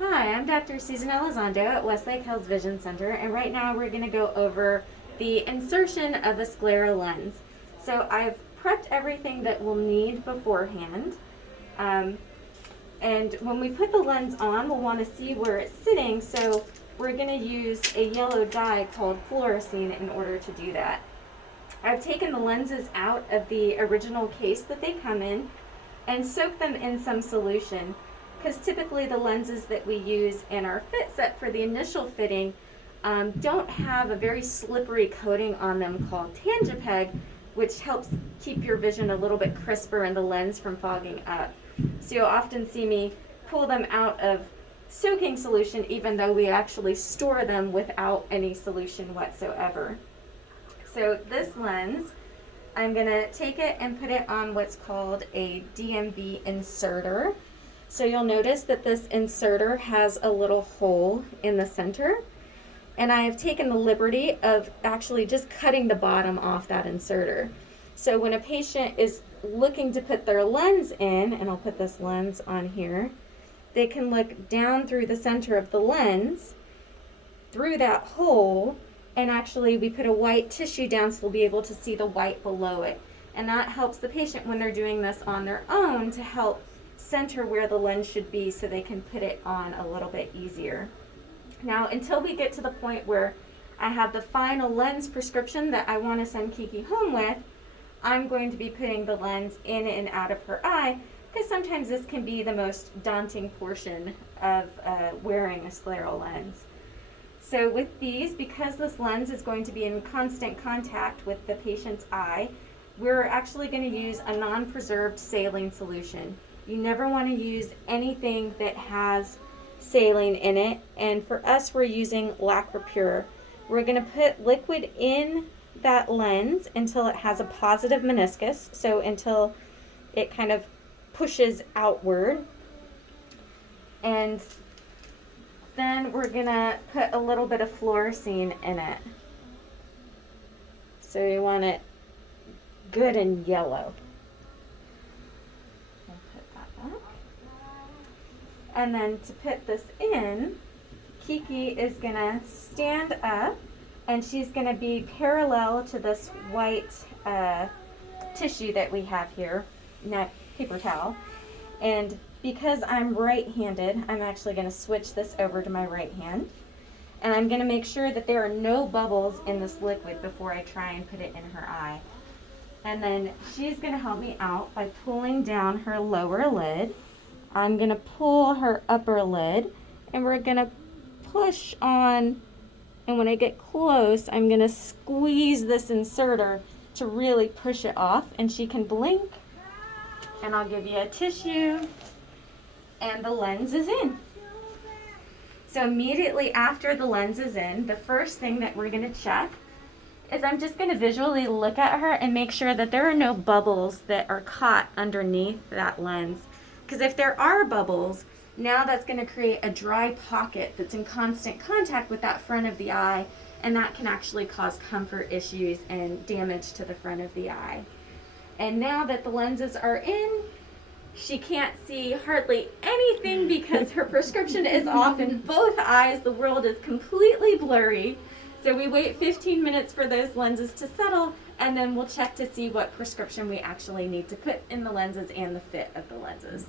Hi, I'm Dr. Susan Elizondo at Westlake Hills Vision Center, and right now we're going to go over the insertion of a scleral lens. So I've prepped everything that we'll need beforehand, and when we put the lens on, we'll want to see where it's sitting, so we're going to use a yellow dye called fluorescein in order to do that. I've taken the lenses out of the original case that they come in and soaked them in some solution, because typically the lenses that we use in our fit set for the initial fitting don't have a very slippery coating on them called Tangipeg, which helps keep your vision a little bit crisper and the lens from fogging up. So you'll often see me pull them out of soaking solution even though we actually store them without any solution whatsoever. So this lens, I'm going to take it and put it on what's called a DMV inserter. So you'll notice that this inserter has a little hole in the center, and I have taken the liberty of actually just cutting the bottom off that inserter. So when a patient is looking to put their lens in, and I'll put this lens on here, they can look down through the center of the lens, through that hole, and actually we put a white tissue down so they'll be able to see the white below it. And that helps the patient when they're doing this on their own to help center where the lens should be so they can put it on a little bit easier. Now, until we get to the point where I have the final lens prescription that I want to send Kiki home with, I'm going to be putting the lens in and out of her eye, because sometimes this can be the most daunting portion of wearing a scleral lens. So with these, because this lens is going to be in constant contact with the patient's eye, we're actually going to use a non-preserved saline solution. You never want to use anything that has saline in it, and for us we're using Lacropure. We're going to put liquid in that lens until it has a positive meniscus, so until it kind of pushes outward, and then we're going to put a little bit of fluorescein in it. So you want it good and yellow. And then to put this in, Kiki is going to stand up, and she's going to be parallel to this white tissue that we have here, not paper towel. And because I'm right-handed, I'm actually going to switch this over to my right hand. And I'm going to make sure that there are no bubbles in this liquid before I try and put it in her eye. And then she's going to help me out by pulling down her lower lid. I'm going to pull her upper lid, and we're going to push on, and when I get close, I'm going to squeeze this inserter to really push it off, and she can blink, and I'll give you a tissue, and the lens is in. So immediately after the lens is in, the first thing that we're going to check is I'm just going to visually look at her and make sure that there are no bubbles that are caught underneath that lens. Because if there are bubbles, now that's going to create a dry pocket that's in constant contact with that front of the eye, and that can actually cause comfort issues and damage to the front of the eye. And now that the lenses are in, she can't see hardly anything because her prescription is off in both eyes. The world is completely blurry. So we wait 15 minutes for those lenses to settle, and then we'll check to see what prescription we actually need to put in the lenses and the fit of the lenses.